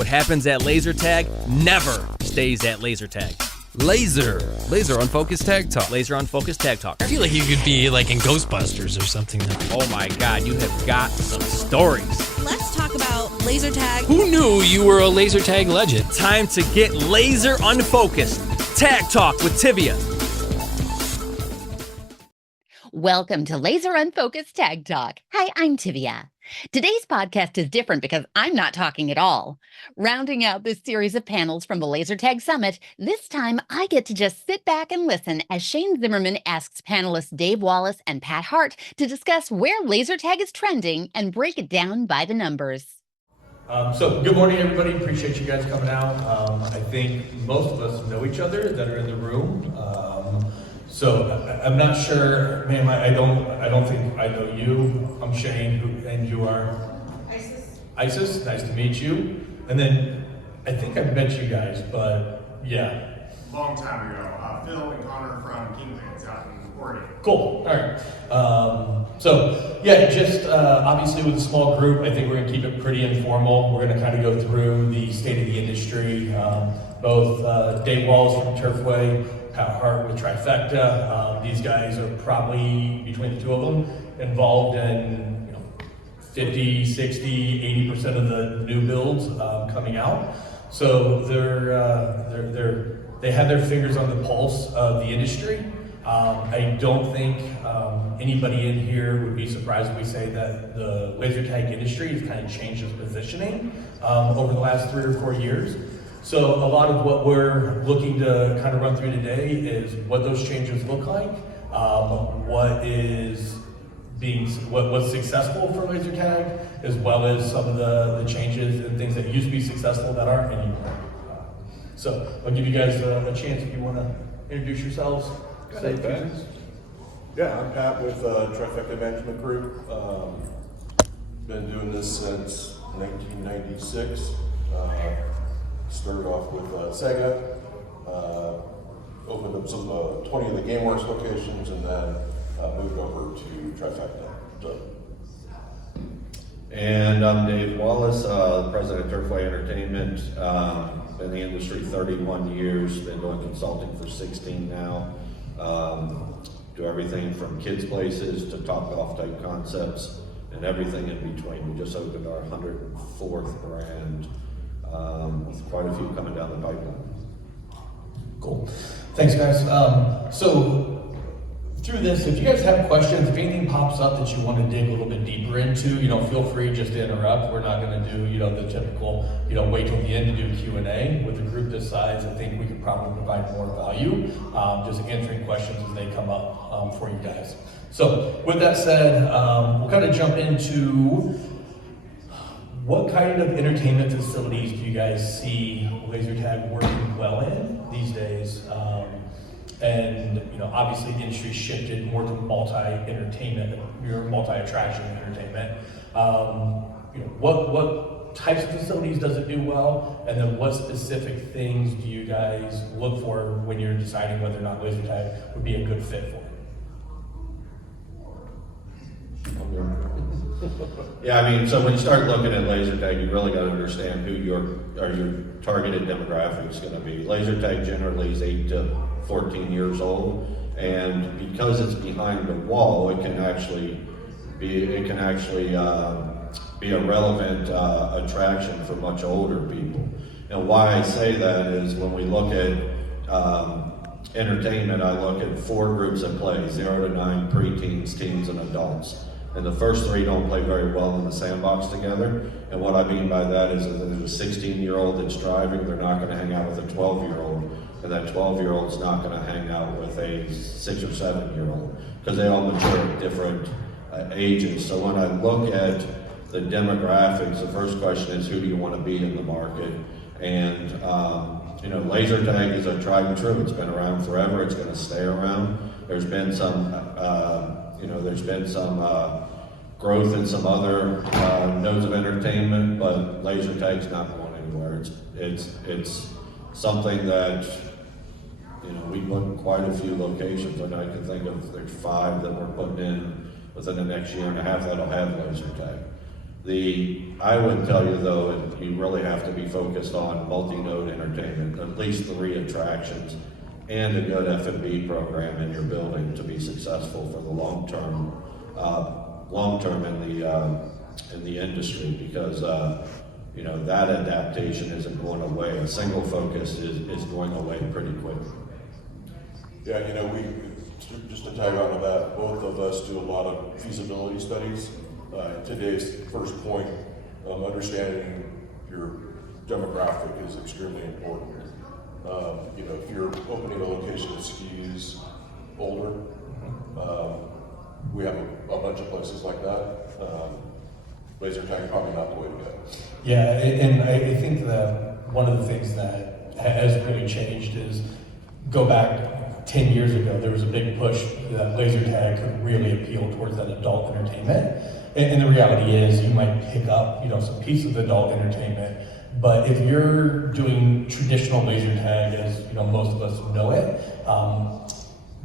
What happens at laser tag never stays at laser tag. Laser Unfocused Tag Talk. Laser Unfocused Tag Talk. I feel like you could be like in Ghostbusters or something. Oh my God, you have got some stories. Let's talk about laser tag. Who knew you were a laser tag legend? Time to get laser unfocused. Tag Talk with Tivia. Welcome to Laser Unfocused Tag Talk. Hi, I'm Tivia. Today's podcast is different because I'm not talking at all. Rounding out this series of panels from the Laser Tag Summit, this time I get to just sit back and listen as Shane Zimmerman asks panelists Dave Wallace and Pat Hart to discuss where laser tag is trending and break it down by the numbers. So good morning, everybody. Appreciate you guys coming out. I think most of us know each other that are in the room. So I'm not sure, ma'am. I don't think I know you. I'm Shane, and you are Isis. Nice to meet you. And then I think I've met you guys, but yeah. Long time ago. Phil and Connor from Kinglands out in Oregon. Cool. All right. So yeah, just obviously with a small group, I think we're gonna keep it pretty informal. We're gonna kind of go through the state of the industry. Both Dave Wallace from Turfway, Pat Hart with Trifecta. These guys are probably, between the two of them, involved in 50, 60, 80% of the new builds coming out. So they have their fingers on the pulse of the industry. I don't think anybody in here would be surprised if we say that the laser tag industry has kind of changed its positioning over the last 3 or 4 years. So a lot of what we're looking to kind of run through today is what those changes look like, what's successful for laser tag, as well as some of the changes and things that used to be successful that aren't anymore. So I'll give you guys a chance if you want to introduce yourselves. Say things. Yeah, I'm Pat with Trifecta Management Group. Been doing this since 1996. Started off with Sega, opened up some 20 of the GameWorks locations, and then moved over to Trifecta. And I'm Dave Wallace, president of Turfway Entertainment. Been in the industry 31 years, been doing consulting for 16 now. Do everything from kids' places to top golf type concepts and everything in between. We just opened our 104th brand. With quite a few coming down the pipeline. Cool. Thanks, guys. So through this, if you guys have questions, if anything pops up that you want to dig a little bit deeper into, feel free just to interrupt. We're not going to do, the typical, wait till the end to do Q&A. With a group this size, I think we could probably provide more value, just answering questions as they come up for you guys. So with that said, we'll kind of jump into what kind of entertainment facilities do you guys see laser tag working well in these days? And obviously the industry shifted more to multi-entertainment, multi-attraction entertainment. What types of facilities does it do well? And then what specific things do you guys look for when you're deciding whether or not laser tag would be a good fit for it? Yeah, so when you start looking at laser tag, you really got to understand who your targeted demographic is going to be. Laser tag generally is 8 to 14 years old, and because it's behind the wall, it can actually be a relevant attraction for much older people. And why I say that is when we look at entertainment, I look at 4 groups that play: 0 to 9, preteens, teens, and adults. And the first 3 don't play very well in the sandbox together. And what I mean by that is that there's a 16-year-old that's driving, they're not going to hang out with a 12-year-old. And that 12-year-old's not going to hang out with a 6 or 7-year-old, because they all mature at different ages. So when I look at the demographics, the first question is, who do you want to be in the market? And laser tag is a tried and true. It's been around forever. It's going to stay around. There's been some growth in some other nodes of entertainment, but laser tag's not going anywhere. It's something that we put quite a few locations, and I can think of there's 5 that we're putting in within the next year and a half that'll have laser tag. I would tell you though, you really have to be focused on multi-node entertainment, at least 3 attractions, and a good F&B program in your building to be successful for the long term in the industry, because that adaptation isn't going away. A single focus is going away pretty quick. Yeah, we just to tag on to that, both of us do a lot of feasibility studies. Today's first point, understanding your demographic is extremely important. If you're opening a location that skews older, we have a bunch of places like that. Laser tag is probably not the way to go. Yeah, and I think that one of the things that has really changed is, go back 10 years ago, there was a big push that laser tag could really appeal towards that adult entertainment. And the reality is, you might pick up, some piece of adult entertainment, but if you're doing traditional laser tag, as most of us know it,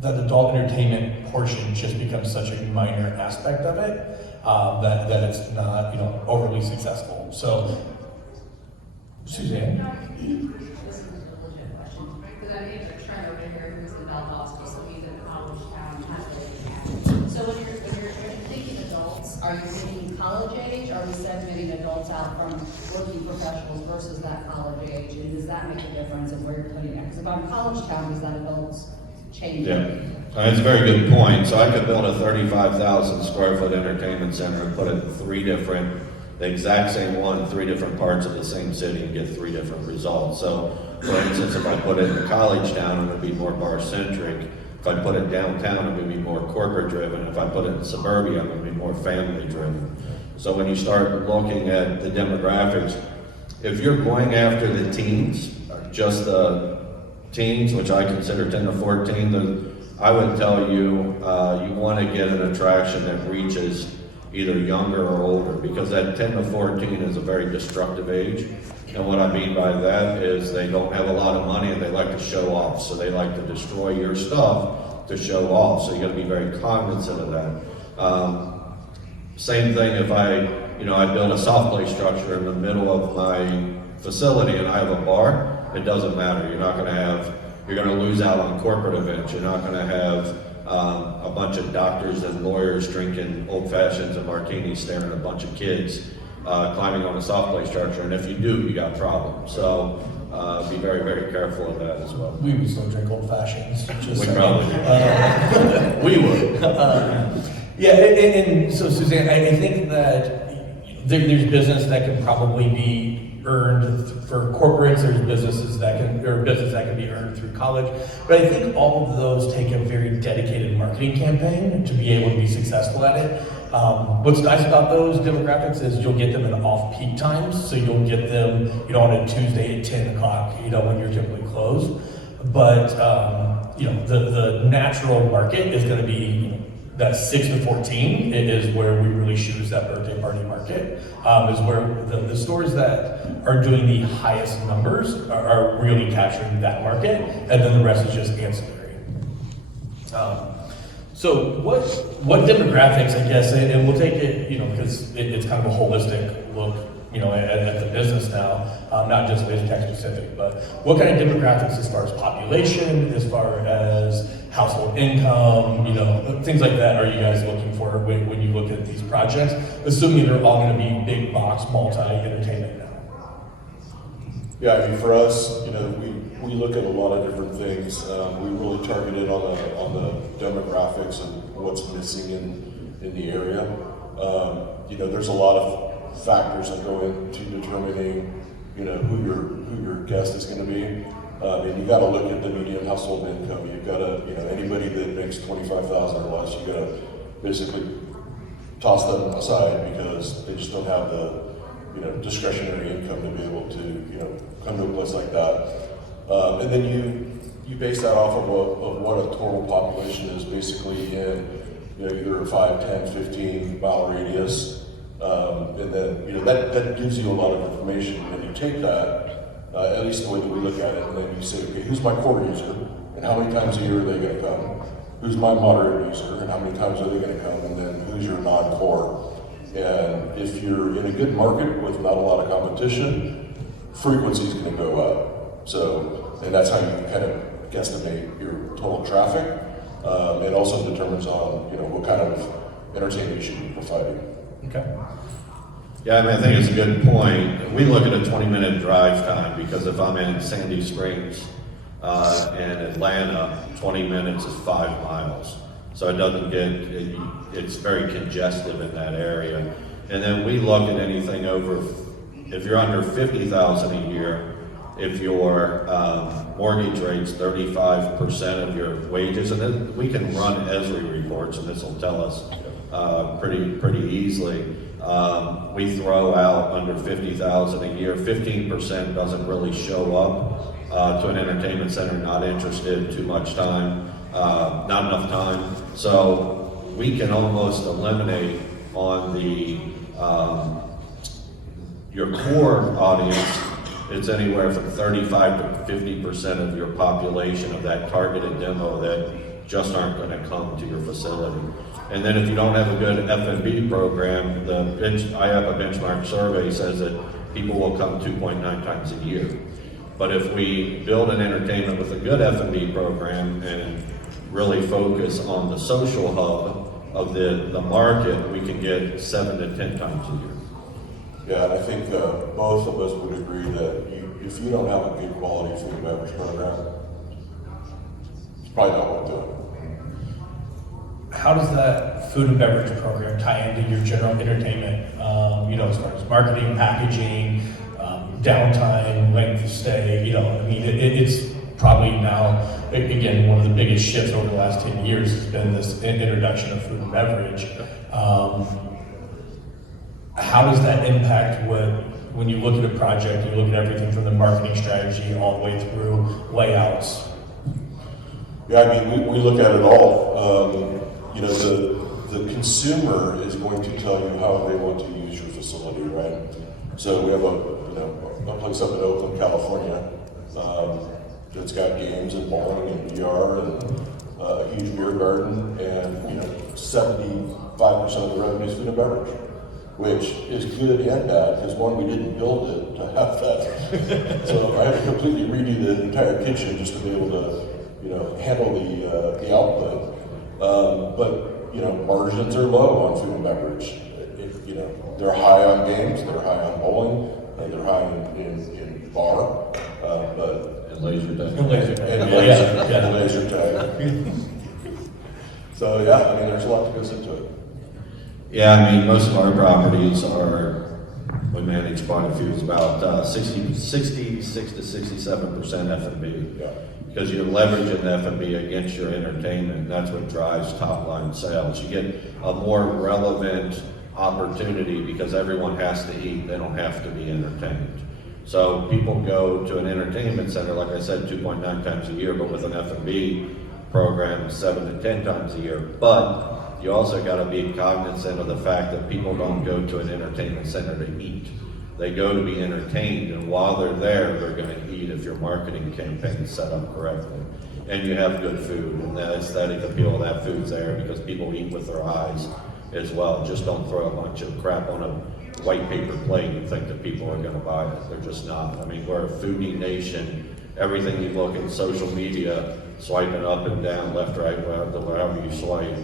that adult entertainment portion just becomes such a minor aspect of it that it's not, overly successful. So, Suzanne. This is a legit question, because I think the trend over here who's in Belfast, so he's in college town, so when you're thinking adults, are you thinking college age? Are we segmenting adults out from working professionals versus that college age? And does that make a difference in where you're putting it? Because if I'm college town, is that adults changing? Yeah, that's a very good point. So I could build a 35,000 square foot entertainment center and put it in 3 different, the exact same one, 3 different parts of the same city and get 3 different results. So, for instance, if I put it in a college town, it would be more bar-centric. If I put it downtown, it would be more corporate-driven. If I put it in suburbia, it would be more family-driven. So when you start looking at the demographics, if you're going after the teens, just the teens, which I consider 10 to 14, then I would tell you, you want to get an attraction that reaches either younger or older, because that 10 to 14 is a very destructive age. And what I mean by that is they don't have a lot of money and they like to show off. So they like to destroy your stuff to show off. So you got to be very cognizant of that. Same thing if I build a soft play structure in the middle of my facility and I have a bar, it doesn't matter. You're going to lose out on corporate events. You're not going to have a bunch of doctors and lawyers drinking old fashions and martinis, staring at a bunch of kids climbing on a soft play structure. And if you do, you got problems. So be very, very careful of that as well. We would still drink old fashions. We probably we would. And so Suzanne, I think that there's business that can probably be earned for corporates. There's business that can be earned through college. But I think all of those take a very dedicated marketing campaign to be able to be successful at it. What's nice about those demographics is you'll get them in off-peak times. So you'll get them, on a Tuesday at 10 o'clock, when you're typically closed. But, the natural market is going to be, that 6 to 14 is where we really shoot as that birthday party market, is where the stores that are doing the highest numbers are really capturing that market, and then the rest is just ancillary. So what demographics, I guess, and we'll take it, because it's kind of a holistic look, at the business now, not just laser tag specific, but what kind of demographics as far as population, as far as household income, things like that are you guys looking for when you look at these projects, assuming they're all going to be big box multi-entertainment now? Yeah, for us, we look at a lot of different things. We really targeted on the demographics and what's missing in the area. There's a lot of factors that go into determining, who your guest is going to be. And you got to look at the median household income. You've got to, anybody that makes $25,000 or less, you got to basically toss them aside because they just don't have the, discretionary income to be able to, come to a place like that. And then you base that off of what a total population is basically in, either a 5, 10, 15 mile radius. And then, that gives you a lot of information. And you take that, at least the way that we look at it, and then you say, okay, who's my core user? And how many times a year are they going to come? Who's my moderate user? And how many times are they going to come? And then who's your non-core? And if you're in a good market with not a lot of competition, frequency is going to go up. So, and that's how you kind of guesstimate your total traffic, and also determines on, what kind of entertainment you should be providing. Okay. Yeah, I mean, I think it's a good point. We look at a 20-minute drive time because if I'm in Sandy Springs and Atlanta, 20 minutes is 5 miles. So it doesn't it's very congested in that area. And then we look at anything over, if you're under $50,000 a year, if your mortgage rate's 35% of your wages, and then we can run ESRI reports, and this will tell us pretty easily. We throw out under $50,000 a year, 15% doesn't really show up to an entertainment center, not interested, too much time, not enough time. So we can almost eliminate on the your core audience. It's anywhere from 35 to 50% of your population of that targeted demo that just aren't going to come to your facility. And then if you don't have a good F&B program, I have a benchmark survey says that people will come 2.9 times a year. But if we build an entertainment with a good F&B program and really focus on the social hub of the market, we can get 7 to 10 times a year. Yeah, and I think both of us would agree that if you don't have a good quality food and beverage program, it's probably not worth doing. How does that food and beverage program tie into your general entertainment, as far as marketing, packaging, downtime, length of stay, it's probably now, again, one of the biggest shifts over the last 10 years has been this introduction of food and beverage. How does that impact when you look at a project, you look at everything from the marketing strategy all the way through layouts? Yeah, I mean, we look at it all. The consumer is going to tell you how they want to use your facility, right? So we have a place up in Oakland, California, that's got games and bowling and VR and a huge beer garden, and 75% of the revenue is food and beverage, which is good and bad because one, we didn't build it to have that. So I had to completely redo the entire kitchen just to be able to handle the output. But margins are low on food and beverage. They're high on games, they're high on bowling, and they're high in bar, And laser tag. And laser tag. So yeah, I mean, there's a lot that goes into it. Yeah, I mean, most of our properties we manage quite a few, it's about 66 to 67% F&B. Yeah. Because you're leveraging the F&B against your entertainment. That's what drives top line sales. You get a more relevant opportunity because everyone has to eat. They don't have to be entertained. So people go to an entertainment center, like I said, 2.9 times a year, but with an F&B program, 7 to 10 times a year. But you also got to be cognizant of the fact that people don't go to an entertainment center to eat. They go to be entertained, and while they're there, they're going to eat if your marketing campaign is set up correctly. And you have good food, and the aesthetic appeal of that food's there because people eat with their eyes as well. Just don't throw a bunch of crap on a white paper plate and think that people are going to buy it. They're just not. I mean, we're a foodie nation. Everything you look at social media, swiping up and down, left, right, wherever you swipe,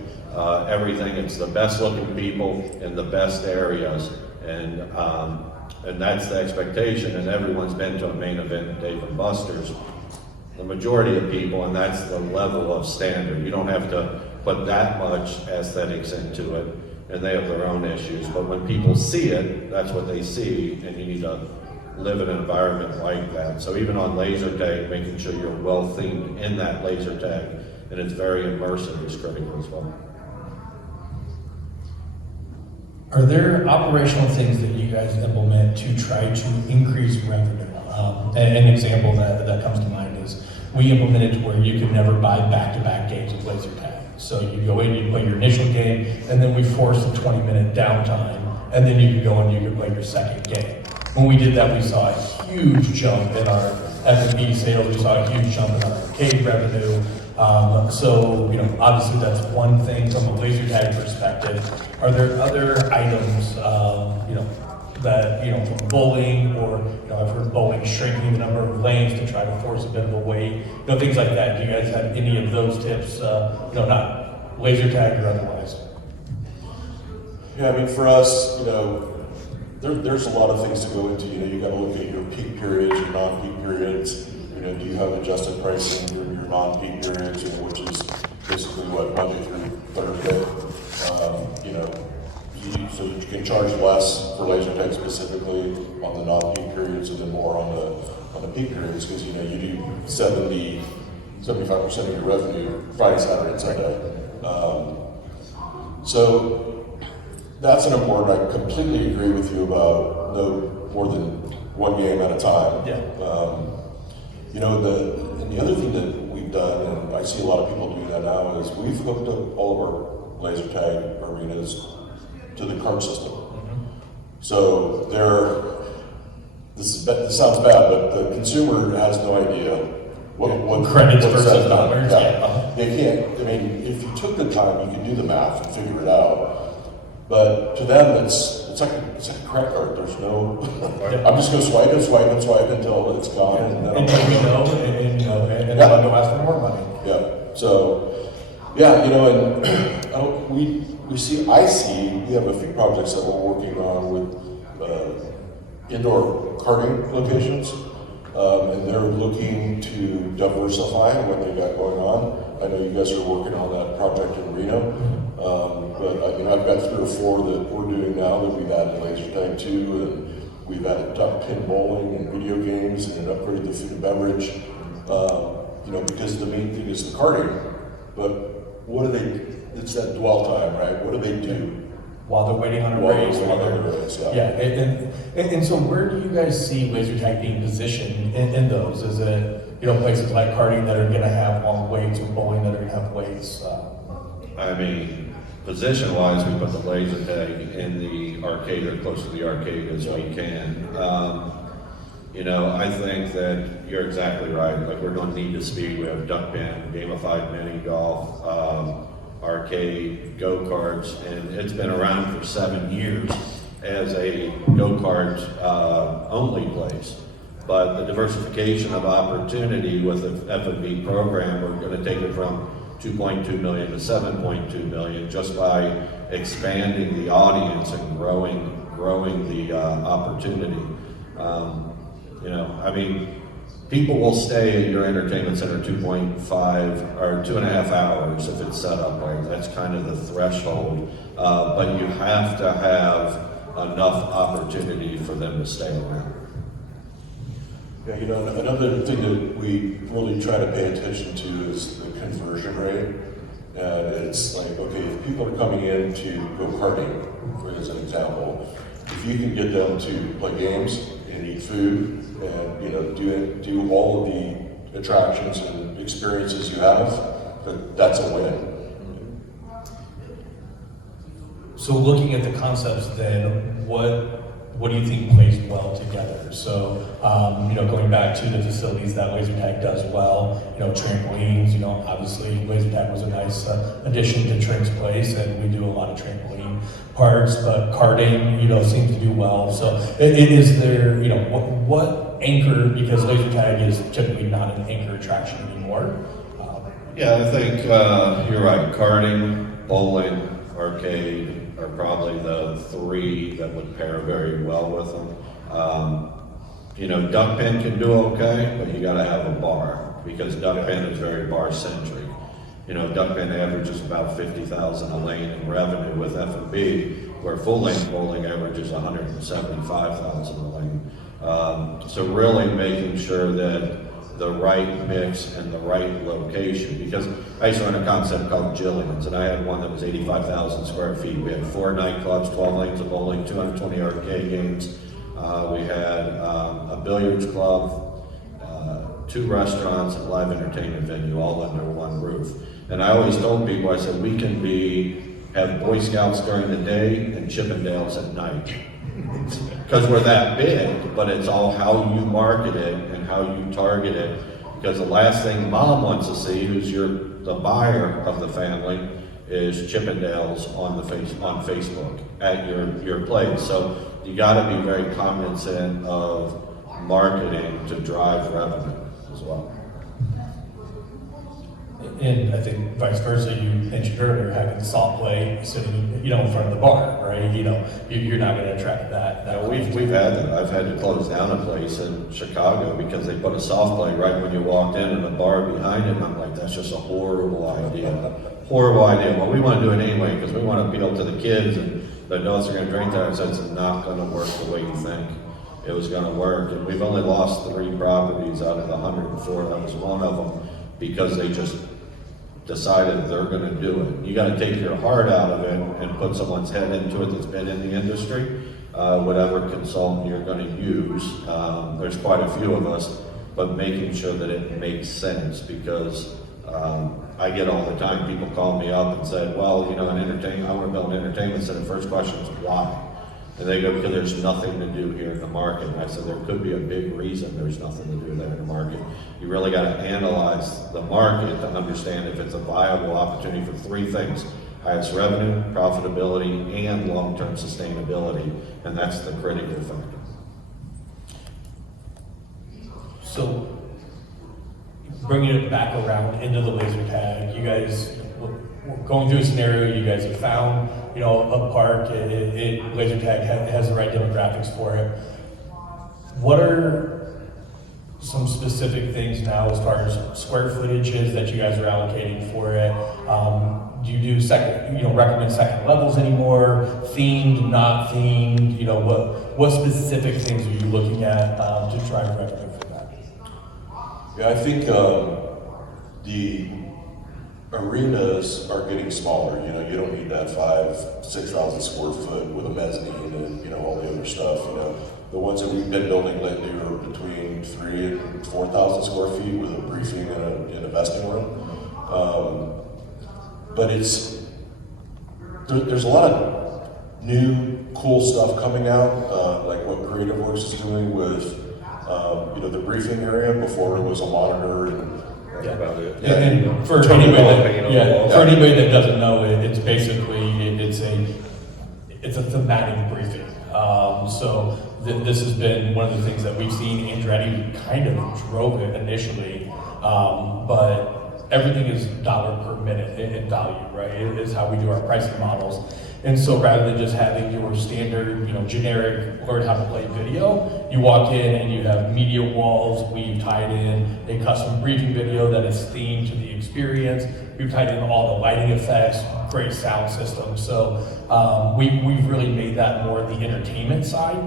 everything, it's the best looking people in the best areas. And that's the expectation, and everyone's been to a main event, Dave & Buster's. The majority of people, and that's the level of standard. You don't have to put that much aesthetics into it, and they have their own issues. But when people see it, that's what they see, and you need to live in an environment like that. So even on laser tag, making sure you're well themed in that laser tag, and it's very immersive is critical as well. Are there operational things that you guys implement to try to increase revenue? An example that comes to mind is we implemented where you could never buy back-to-back games of laser tag. So you go in, you play your initial game, and then we force a 20-minute downtime, and then you can go and you can play your second game. When we did that, we saw a huge jump in our F&B sales. We saw a huge jump in our arcade revenue. So, obviously that's one thing from a laser tag perspective. Are there other items, that, from bowling or, I've heard bowling shrinking the number of lanes to try to force a bit of a weight, things like that. Do you guys have any of those tips, not laser tag or otherwise? Yeah, I mean, for us, there's a lot of things to go into. You got to look at your peak periods, your non-peak periods. Do you have adjusted pricing for your non-peak periods, which is basically what, Monday through Thursday. So that you can charge less for laser tag specifically on the non-peak periods and then more on the peak periods, because you do 75% of your revenue Friday, Saturday, and Sunday. So that's an important. I completely agree with you about no more than one game at a time. Yeah. And the other thing that we've done, and I see a lot of people do that now, is we've hooked up all of our laser tag arenas to the card system. Mm-hmm. So this sounds bad, but the consumer has no idea what credits versus dollars. Yeah. They can't. I mean, if you took the time, you could do the math and figure it out. But to them, it's like a credit card. There's no. I'm just going to swipe until it's gone, and then until we know, and then I'll go ask for more money. Yeah. So, and we have a few projects that we're working on with indoor karting locations, and they're looking to diversify what they got going on. I know you guys are working on that project in Reno, but I've got 3 or 4 that we're doing now that we've added laser tag to, and we've added duck pin bowling and video games and upgraded the food and beverage. Because the main thing is the karting, but it's that dwell time, right? What do they do? While they're waiting on a race. Yeah. And so where do you guys see laser tag being positioned in those? Is it, places like karting that are going to have long waits or bowling that are going to have waits? Position-wise, we put the laser tag in the arcade or close to the arcade as we can. I think that you're exactly right. Like, we're going to need to speed. We have duck pin, gamified mini golf, arcade, go-karts, and it's been around for 7 years as a go-kart only place. But the diversification of opportunity with the F&B program, we're going to take it from 2.2 million to 7.2 million just by expanding the audience and growing the opportunity. People will stay at your entertainment center 2.5 or 2.5 hours if it's set up right. That's kind of the threshold, but you have to have enough opportunity for them to stay around. Yeah, another thing that we really try to pay attention to is the conversion rate. And it's like, okay, if people are coming in to go karting, as an example, if you can get them to play games and eat food and do all of the attractions and experiences you have, that's a win. So looking at the concepts then, what do you think plays well together? So, going back to the facilities that laser tag does well, trampolines, obviously laser tag was a nice addition to Trink's place, and we do a lot of trampoline parks, but karting, seems to do well. So is there, what anchor, because laser tag is typically not an anchor attraction anymore. Yeah, I think you're right. Karting, bowling, arcade are probably the 3 that would pair very well with them. Duck pin can do okay, but you got to have a bar because duck pin is very bar centric. Duck pin averages about $50,000 a lane in revenue with F&B, where full length bowling averages $175,000 a lane. So really making sure that the right mix and the right location, because I used to run a concept called Jillian's, and I had one that was 85,000 square feet. We had 4 nightclubs, 12 lanes of bowling, 220 arcade games. We had a billiards club, 2 restaurants, and live entertainment venue, all under one roof. And I always told people, I said, we can have Boy Scouts during the day and Chippendales at night. Because we're that big, but it's all how you market it and how you target it Because the last thing mom wants to see, who's the buyer of the family, is Chippendales on Facebook at your place. So you got to be very cognizant of marketing to drive revenue as well. And I think vice versa, you mentioned earlier, having the soft play sitting, in front of the bar, right? You're not going to attract that. We've had that. I've had to close down a place in Chicago because they put a soft play right when you walked in and a bar behind it. And I'm like, that's just a horrible idea. Horrible idea. Well, we want to do it anyway because we want to appeal to the kids and the adults are going to drink that. So it's not going to work the way you think it was going to work. And we've only lost 3 properties out of the 104. That was one of them because they just decided they're going to do it. You got to take your heart out of it and put someone's head into it that's been in the industry. Whatever consultant you're going to use, there's quite a few of us, but making sure that it makes sense because I get all the time people call me up and say, well, I want to build an entertainment center. First question is why? And they go, because there's nothing to do here in the market. And I said, there could be a big reason there's nothing to do there in the market. You really got to analyze the market to understand if it's a viable opportunity for 3 things: highest revenue, profitability, and long-term sustainability. And that's the critical factor. So, bringing it back around into the laser tag, you guys, we're going through a scenario, you guys have found, a park, laser tag has the right demographics for it. What are some specific things now as far as square footages that you guys are allocating for it? Do you do recommend second levels anymore? Themed, not themed? What specific things are you looking at to drive revenue for that? Yeah, I think the arenas are getting smaller. You don't need that 5,000-6,000 square foot with a mezzanine and all the other stuff. The ones that we've been building lately are between 3,000 and 4,000 square feet with a briefing and a vesting room. But there's a lot of new cool stuff coming out, like what Creative Works is doing with the briefing area. Before it was a monitor and about it. Yeah, and for anybody that doesn't know it, it's basically it's a thematic briefing. So this has been one of the things that we've seen. Andretti kind of drove it initially, but everything is $ per minute in value, right? It is how we do our pricing models. And so rather than just having your standard, generic learn how to play video, you walk in and you have media walls. We've tied in a custom briefing video that is themed to the experience. We've tied in all the lighting effects, great sound system. So we've really made that more the entertainment side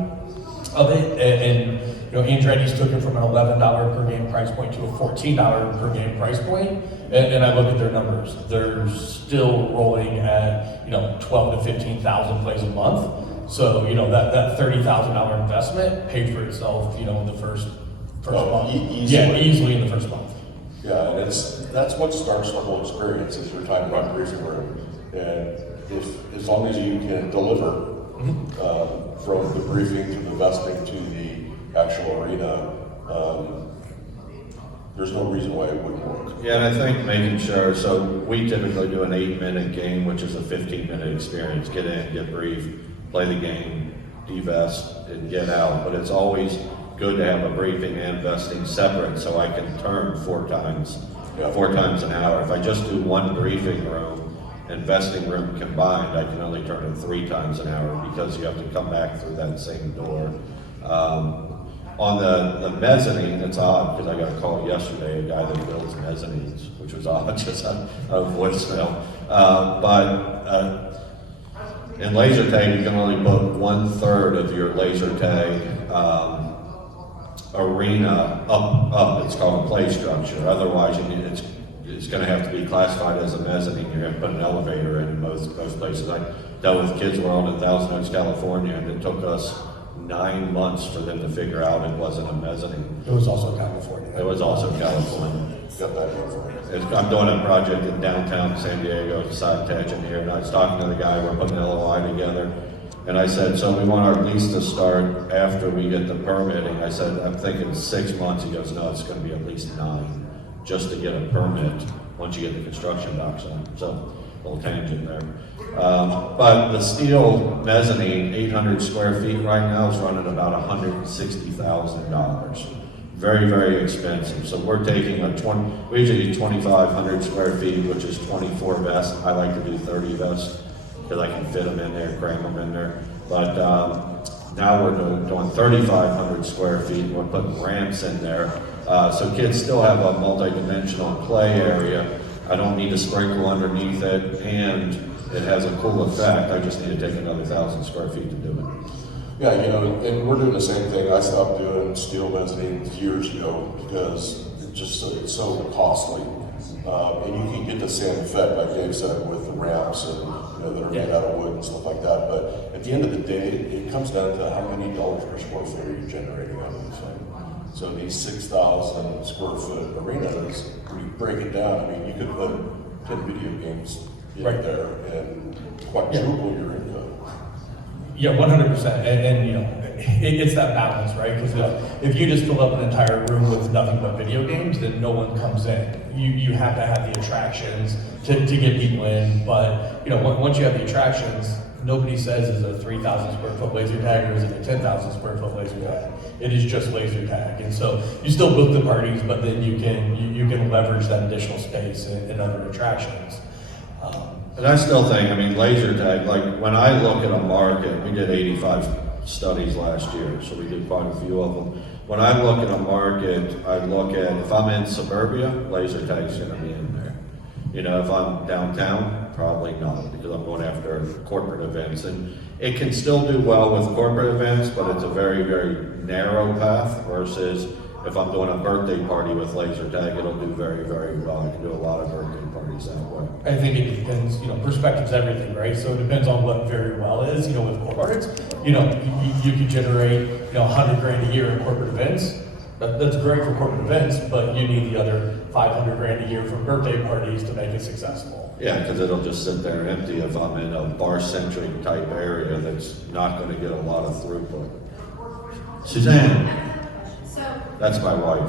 of it. And Andretti's took it from an $11 per game price point to a $14 per game price point. And I look at their numbers. They're still rolling at 12 to 15,000 plays a month. So that $30,000 investment paid for itself. In the first month. Easily in the first month. Yeah, and that's what starts the whole experience. Is we're talking about briefing room, and as long as you can deliver from the briefing to the vesting to the actual arena. There's no reason why it wouldn't work. Yeah, and I think making sure, so we typically do an 8-minute game, which is a 15-minute experience. Get in, get briefed, play the game, divest, and get out. But it's always good to have a briefing and vesting separate so I can turn 4 times an hour. If I just do one briefing room and vesting room combined, I can only turn it 3 times an hour because you have to come back through that same door. On the mezzanine, it's odd because I got a call yesterday, a guy that builds mezzanines, which was odd, just out of voicemail. But in laser tag, you can only put 1/3 of your laser tag arena up. It's called a play structure. Otherwise, it's going to have to be classified as a mezzanine. You're going to put an elevator in most places. I dealt with Kids World in Thousand Oaks, California, and it took us 9 months for them to figure out it wasn't a mezzanine. It was also California. It was also California. Got that. I'm doing a project in downtown San Diego, side tangent here, and I was talking to the guy, we're putting an LOI together. And I said, so we want our lease to start after we get the permitting. I said, I'm thinking 6 months. He goes, no, it's going to be at least 9 just to get a permit once you get the construction docs on. So, a little tangent there. But the steel mezzanine, 800 square feet right now, is running about $160,000. Very, very expensive. So we're taking we usually do 2,500 square feet, which is 24 vests. I like to do 30 vests because I can fit them in there, cram them in there. But now we're doing 3,500 square feet. We're putting ramps in there. So kids still have a multi-dimensional play area. I don't need to sprinkle underneath it, and it has a cool effect. I just need to take another 1,000 square feet to do it. Yeah, and we're doing the same thing. I stopped doing steel mezzanine years ago because it's so costly. And you can get the same effect, like Dave said, with the ramps and that are made out of wood and stuff like that. But at the end of the day, it comes down to how many dollars per square foot are you generating out of this thing. So these 6,000 square foot arenas, when you break it down, I mean, you could put 10 video games right there and quadruple your income. Yeah, 100%. And it's that balance, right? Because if you just fill up an entire room with nothing but video games, then no one comes in. You have to have the attractions to get people in. But once you have the attractions, nobody says is a 3,000 square foot laser tag or is it a 10,000 square foot laser tag. It is just laser tag, and so you still book the parties, but then you can leverage that additional space in other attractions. And I still think, laser tag, like when I look at a market, we did 85 studies last year, so we did quite a few of them. When I look at a market, I look at, if I'm in suburbia, laser tag's gonna be in there. If I'm downtown, probably not, because I'm going after corporate events. And it can still do well with corporate events, but it's a very, very narrow path versus if I'm doing a birthday party with laser tag, it'll do very, very well. I can do a lot of birthday parties that way. I think it depends, perspective's everything, right? So it depends on what very well is, with corporates, you can generate, $100,000 a year in corporate events. That's great for corporate events, but you need the other $500,000 a year for birthday parties to make it successful. Yeah, because it'll just sit there empty if I'm in a bar-centric type area that's not going to get a lot of throughput. Suzanne. That's my wife.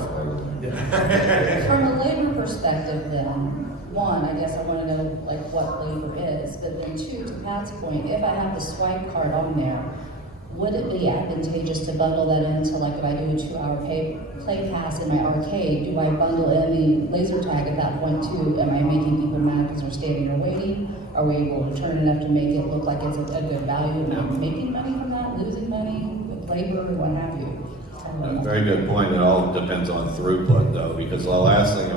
From a labor perspective then, one, I guess I want to know what labor is, but then two, to Pat's point, if I have the swipe card on there, would it be advantageous to bundle that into if I do a 2-hour play pass in my arcade, do I bundle in the laser tag at that point too? Am I making people mad because they're standing or waiting? Are we able to turn it up to make it look like it's a good value? Am I making money from that, losing money with labor, or what have you? Very good point. It all depends on throughput, though, because the last thing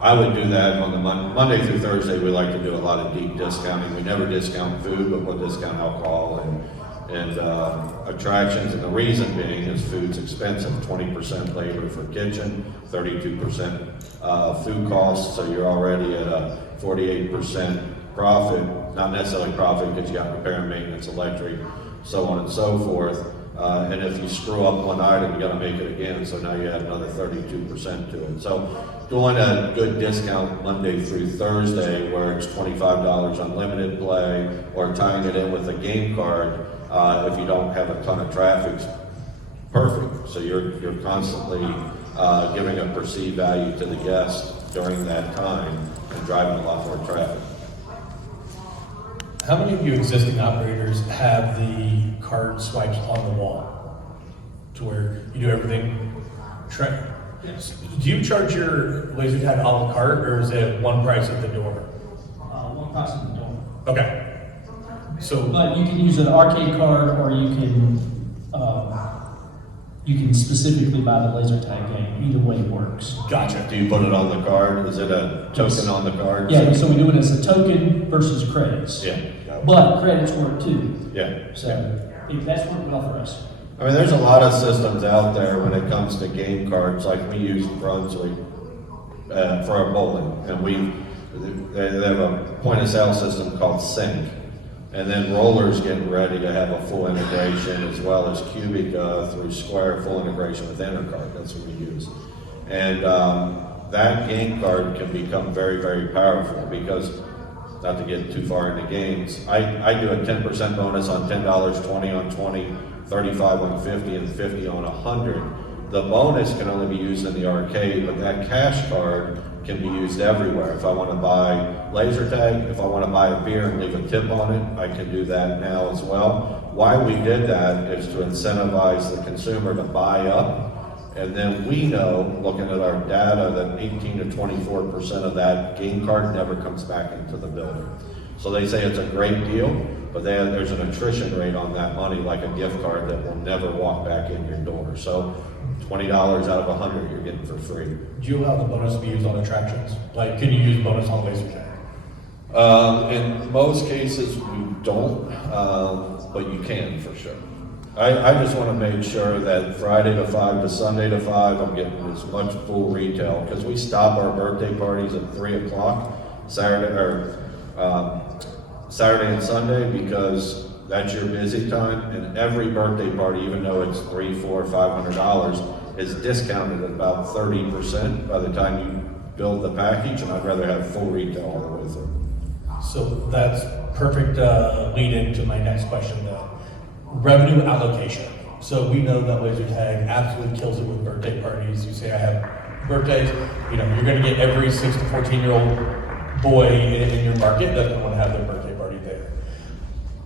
I would do that on the Monday through Thursday. We like to do a lot of deep discounting. We never discount food, but we'll discount alcohol and attractions. And the reason being is food's expensive. 20% labor for kitchen, 32% food costs. So you're already at a 48% profit. Not necessarily profit because you got repair and maintenance, electric, so on and so forth. And if you screw up one item, you got to make it again. So now you add another 32% to it. So doing a good discount Monday through Thursday, where it's $25 unlimited play, or tying it in with a game card, if you don't have a ton of traffic, perfect. So you're constantly giving a perceived value to the guest during that time and driving a lot more traffic. How many of you existing operators have the card swipes on the wall to where you do everything? Yes. Do you charge your laser tag a la carte, or is it one price at the door? One price at the door. Okay. But you can use an arcade card, or you can specifically buy the laser tag game. Either way works. Gotcha. Do you put it on the card? Is it a token on the card? Yeah, so we do it as a token versus credits. Yeah. But credits work too. Yeah. So that's worked well for us. There's a lot of systems out there when it comes to game cards, like we use Brunswick for our bowling, and they have a point of sale system called Sync. And then Roller's getting ready to have a full integration, as well as Cubic through Square, full integration with Intercard. That's what we use. And that game card can become very, very powerful, because not to get too far into games, I do a 10% bonus on $10, 20 on 20, 35 on 50, and 50 on 100. The bonus can only be used in the arcade, but that cash card can be used everywhere. If I want to buy laser tag, if I want to buy a beer and leave a tip on it, I can do that now as well. Why we did that is to incentivize the consumer to buy up. And then we know, looking at our data, that 18 to 24% of that game card never comes back into the building. So they say it's a great deal, but there's an attrition rate on that money, like a gift card that will never walk back in your door. So $20 out of 100 you're getting for free. Do you allow the bonus to be used on attractions? Like, can you use bonus on laser tag? In most cases, we don't, but you can for sure. I just want to make sure that Friday to 5 to Sunday to 5, I'm getting as much full retail, because we stop our birthday parties at 3 o'clock Saturday and Sunday, because that's your busy time, and every birthday party, even though it's $300, $400, $500, is discounted at about 30% by the time you build the package, and I'd rather have full retail all the way through. So that's perfect lead into my next question, though. Revenue allocation. So we know that laser tag absolutely kills it with birthday parties. You say I have birthdays, you're going to get every 6 to 14-year-old boy in your market that's going to want to have their birthday party there.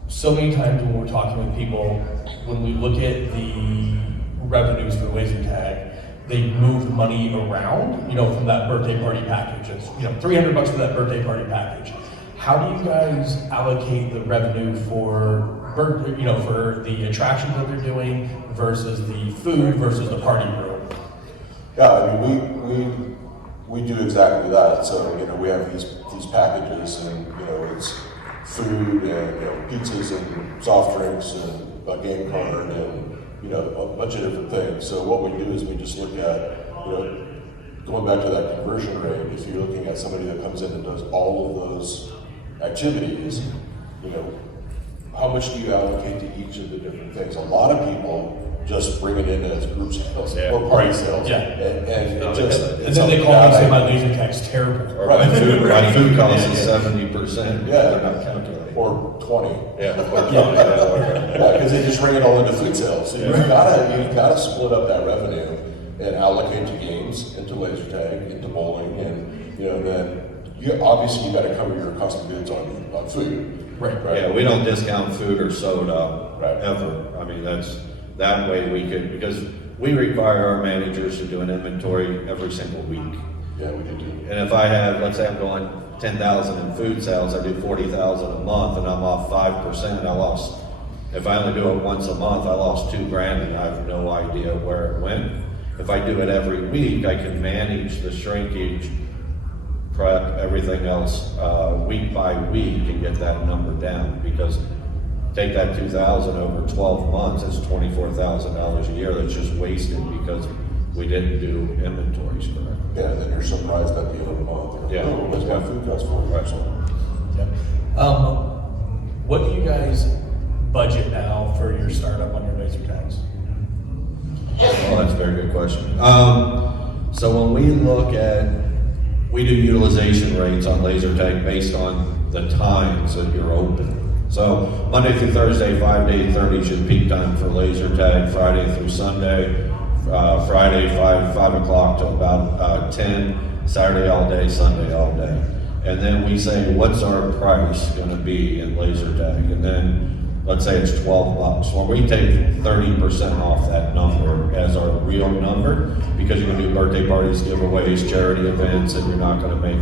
So many times when we're talking with people, when we look at the revenues for laser tag, they move money around, from that birthday party package. It's, $300 for that birthday party package. How do you guys allocate the revenue for for the attractions that they're doing versus the food versus the party room? Yeah, I mean, we do exactly that. So, we have these packages, and, it's food and pizzas and soft drinks and a game card and, a bunch of different things. So what we do is we just look at, going back to that conversion rate, if you're looking at somebody that comes in and does all of those activities, how much do you allocate to each of the different things? A lot of people just bring it in as group sales or party sales. Yeah. And then they call me and say my laser tag's terrible. Or my food cost is 70%. Yeah. They're not calculating. Or 20. Yeah. Yeah, because they just bring it all into food sales. So you've gotta split up that revenue and allocate to games, into laser tag, into bowling, and then obviously you gotta cover your cost of goods on food. Right. Yeah, we don't discount food or soda Right. ever. I mean, that way we could, because we require our managers to do an inventory every single week. Yeah, we do. And if I have, let's say I'm going 10,000 in food sales, I do 40,000 a month, and I'm off 5%. If I only do it once a month, I lost $2,000, and I have no idea where it went. If I do it every week, I can manage the shrinkage, prep, everything else, week by week, and get that number down, because take that 2,000 over 12 months, it's $24,000 a year that's just wasted because we didn't do inventories correct. Yeah, and then you're surprised at the end of the month. Yeah. Oh, what's my food cost for? Right. Yeah. What do you guys budget now for your startup on your laser tags? Well, that's a very good question. So when we do utilization rates on laser tag based on the times that you're open. So Monday through Thursday, 5 to 8:30 is your peak time for laser tag. Friday through Sunday, Friday 5 o'clock to about 10. Saturday all day, Sunday all day. And then we say, what's our price going to be in laser tag? And then let's say it's $12. Well, we take 30% off that number as our real number, because you're going to do birthday parties, giveaways, charity events, and you're not going to make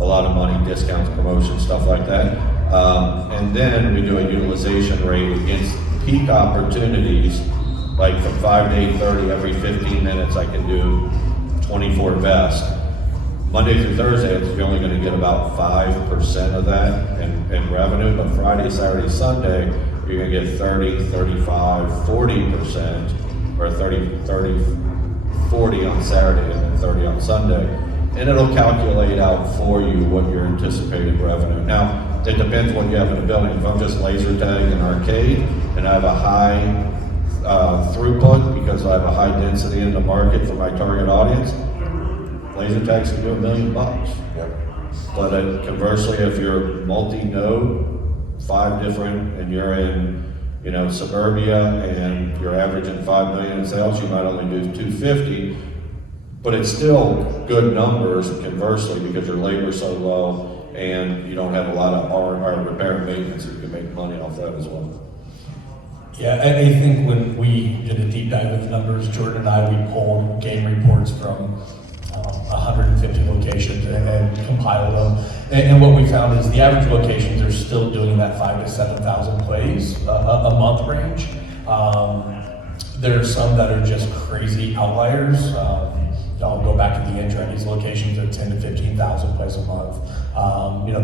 a lot of money, discounts, promotions, stuff like that. And then we do a utilization rate against peak opportunities, like from 5 to 8:30, every 15 minutes I can do 24 vests. Monday through Thursday, you're only going to get about 5% of that in revenue, but Friday, Saturday, Sunday, you're going to get 30, 35, 40%, or 30, 40 on Saturday and then 30 on Sunday. And it'll calculate out for you what your anticipated revenue. Now, it depends what you have in the building. If I'm just laser tag and arcade, and I have a high throughput because I have a high density in the market for my target audience, laser tags can do $1 million. Yep. But conversely, if you're multi-node, 5 different, and you're in, suburbia, and you're averaging 5 million in sales, you might only do 250, but it's still good numbers conversely because your labor's so low and you don't have a lot of repair and maintenance, so you can make money off that as well. Yeah, I think when we did a deep dive with numbers, Jordan and I, we pulled game reports from 150 locations and compiled them. And what we found is the average locations are still doing that 5,000 to 7,000 plays a month range. There are some that are just crazy outliers. I'll go back to the intro. These locations are 10 to 15,000 plays a month.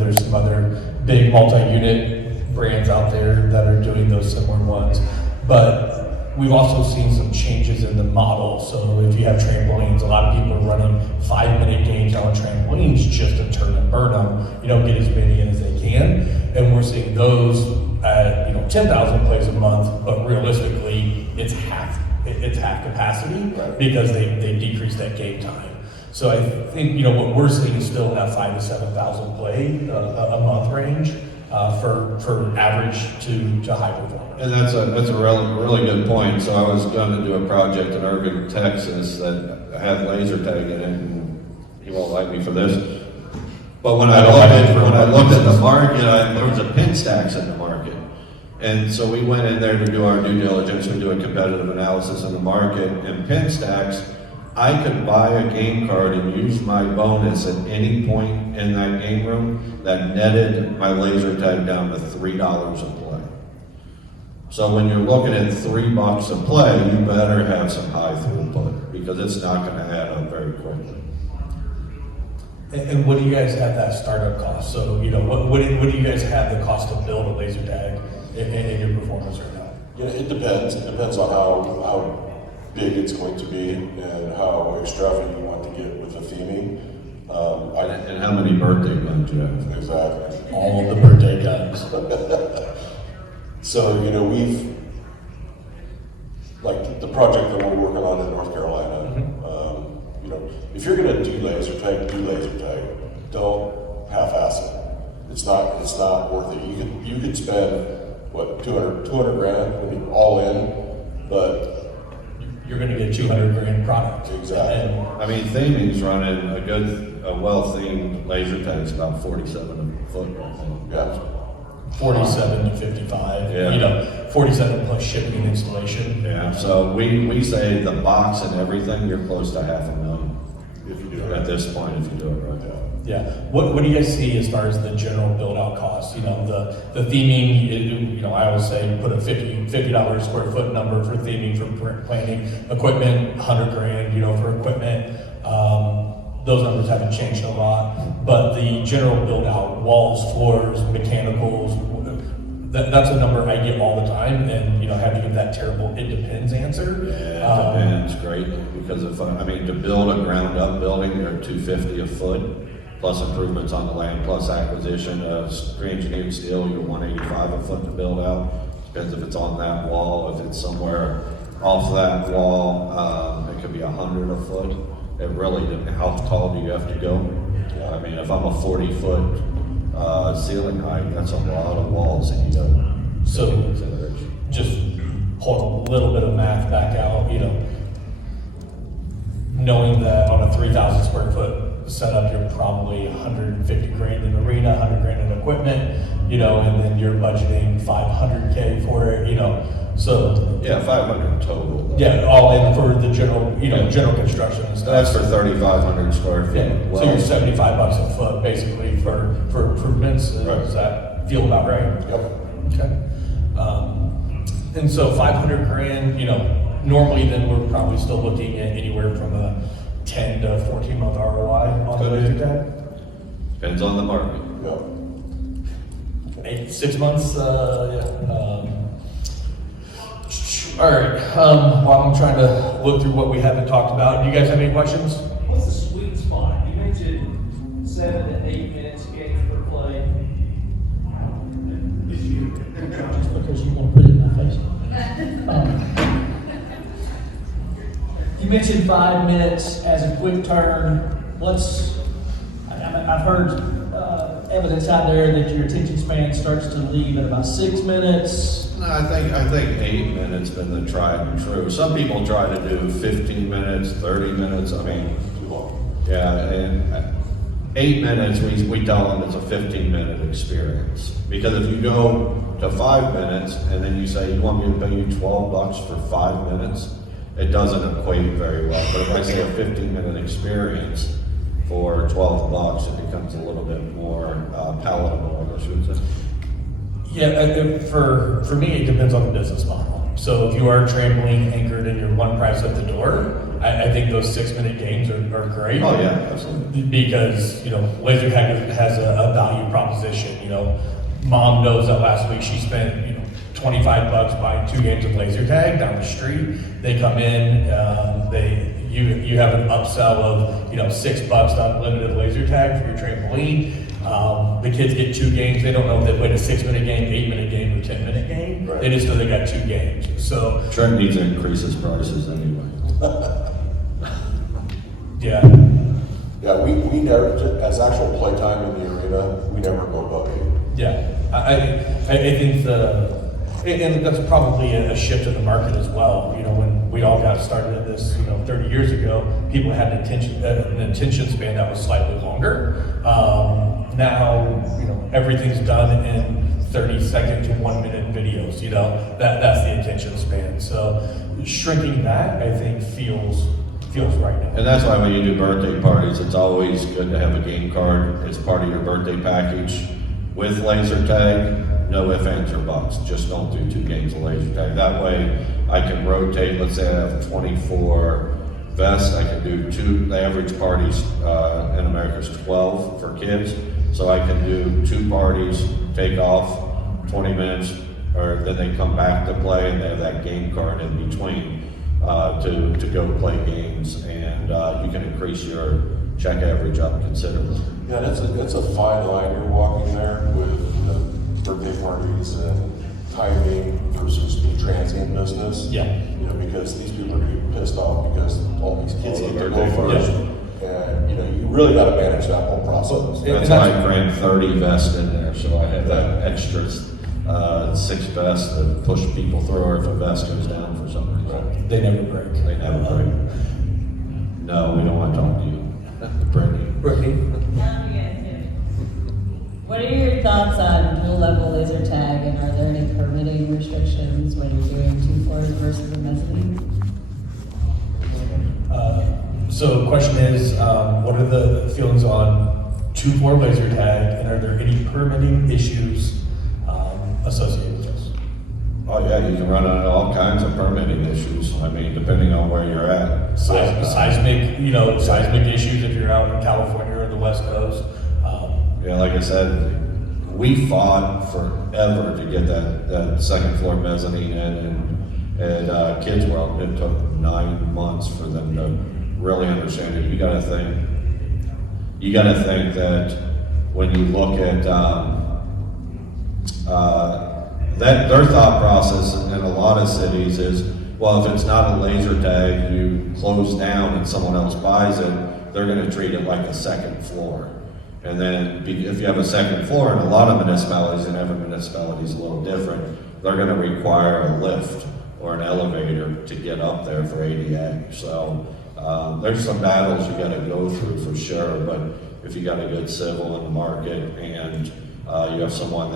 There's some other big multi-unit brands out there that are doing those similar ones. But we've also seen some changes in the model. So if you have trampolines, a lot of people are running 5-minute games on trampolines just to turn and burn them. Get as many in as they can. And we're seeing those at 10,000 plays a month, but realistically, it's half capacity because they decreased that game time. So I think what we're seeing is still in that 5,000 to 7,000 play a month range for average to high performance. And that's a really good point. So I was going to do a project in Irving, Texas that had laser tag in it, and you won't like me for this. But when I looked at the market, there was a pin stacks in the market. And so we went in there to do our due diligence, we do a competitive analysis in the market, and pin stacks, I could buy a game card and use my bonus at any point in that game room that netted my laser tag down to $3 a play. So when you're looking at $3 a play, you better have some high throughput because it's not going to add up very quickly. And what do you guys have that startup cost? So, what do you guys have the cost to build a laser tag in your performance right now? Yeah, it depends. It depends on how big it's going to be and how extravagant you want to get with the theming. And how many birthday guns you have. Exactly. All of the birthday guns. So, we've, like the project that we're working on in North Carolina, if you're going to do laser tag, do laser tag. Don't half-ass it. It's not worth it. You could spend, what, 200 grand all in, but you're going to get 200 grand product. Exactly. I mean, theming's running a well-themed laser tag's about 47 a foot. Yeah. 47 to 55. Yeah. 47 plus shipping and installation. Yeah. So we say the box and everything, you're close to $500,000 if you do it at this point if you do it right. Yeah. What do you guys see as far as the general build-out costs? The theming. I always say put a $50 square foot number for theming for planning equipment, 100 grand. For equipment. Those numbers haven't changed a lot, but the general build-out, walls, floors, mechanicals, that's a number I get all the time, and have to give that terrible "it depends" answer. Yeah, it depends greatly because to build a ground-up building, they're $250 a foot. Plus improvements on the land, plus acquisition of pre-engineered steel, you're $185 a foot to build out. Depends if it's on that wall, if it's somewhere off that wall, it could be $100 a foot. It really depends. How tall do you have to go? I mean, if I'm a 40-foot ceiling height, that's a lot of walls that you got. So just pull a little bit of math back out, knowing that on a 3,000 square foot setup, you're probably 150 grand in arena, 100 grand in equipment, and then you're budgeting 500K for it, so. Yeah, 500 total. Yeah, all in for the general, general construction and stuff. That's for 3,500 square feet. Yeah. Well, so you're $75 a foot basically for improvements. Right. Does that feel about right? Yep. Okay. And so 500 grand, normally then we're probably still looking at anywhere from a 10 to 14 month ROI on the laser tag. Depends on the market. Yep. 6 months, all right, while I'm trying to look through what we haven't talked about, do you guys have any questions? What's the sweet spot? You mentioned 7 to 8 minutes games per play. Just because you want to put it in my face. You mentioned 5 minutes as a quick turn. I've heard evidence out there that your attention span starts to leave at about 6 minutes? No, I think 8 minutes been the tried and true. Some people try to do 15 minutes, 30 minutes. I mean, yeah, and 8 minutes, we tell them it's a 15-minute experience. Because if you go to 5 minutes and then you say you want me to pay you $12 for 5 minutes, it doesn't equate very well. But if I say a 15-minute experience for $12, it becomes a little bit more palatable, I guess you would say. Yeah, for me, it depends on the business model. So if you are trampoline anchored and you're one price at the door, I think those 6-minute games are great. Oh yeah, absolutely. Because, laser tag has a value proposition. Mom knows that last week she spent, $25 buying 2 games of laser tag down the street. They come in, you have an upsell of, $6 to unlimited laser tag for your trampoline. The kids get 2 games. They don't know if they played a 6-minute game, 8-minute game, or 10-minute game. Right. They just know they got 2 games. So Trent needs to increase his prices anyway. yeah. Yeah, we never, as actual playtime in the arena, we never go above 8. Yeah, I think and that's probably a shift in the market as well. When we all got started at this, 30 years ago, people had an attention span that was slightly longer. Now, everything's done in 30-second to 1-minute videos. That's the attention span. So shrinking that, I think, feels right now. And that's why when you do birthday parties, it's always good to have a game card. It's part of your birthday package. With laser tag, no ifs, ands, or buts. Just don't do 2 games of laser tag. That way I can rotate. Let's say I have 24 vests. I can do 2. The average parties in America is 12 for kids. So I can do 2 parties, take off 20 minutes, or then they come back to play and they have that game card in between to go play games. And you can increase your check average up considerably. Yeah, it's a fine line you're walking there with birthday parties and timing versus the transient business. Yeah. Because these people are going to be pissed off because all these kids get to go first. And, you really got to manage that whole process. That's why I crammed 30 vests in there, so I have that extra 6 vests to push people through, or if a vest goes down for some reason. Right. They never break. They never break. No, we don't want to talk to you. Brittany. What are your thoughts on dual level laser tag, and are there any permitting restrictions when you're doing 2 floors versus a mezzanine? So the question is, what are the feelings on 2-floor laser tag, and are there any permitting issues associated with this? Oh yeah, you can run into all kinds of permitting issues. I mean, depending on where you're at. Seismic issues if you're out in California or the West Coast. Yeah, like I said, we fought forever to get that 2nd floor mezzanine in, and at Kids World, it took 9 months for them to really understand it. You got to think that when you look at that their thought process in a lot of cities is, well, if it's not a laser tag, you close down and someone else buys it, they're going to treat it like a 2nd floor. And then if you have a 2nd floor, in a lot of municipalities, and every municipality is a little different, they're going to require a lift or an elevator to get up there for ADA. So there's some battles you got to go through for sure, but if you got a good civil in the market and you have someone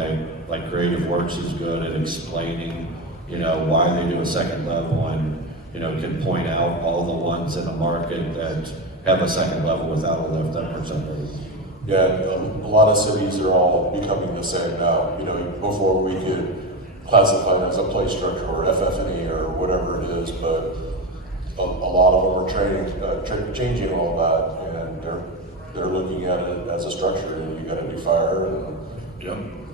like Creative Works is good at explaining, why they do a 2nd level and, can point out all the ones in the market that have a 2nd level without a lift, that percentage. Yeah, a lot of cities are all becoming the same now. Before we could classify it as a play structure or FF&E or whatever it is, but a lot of them are changing all that, and they're looking at it as a structure, and you got to do fire and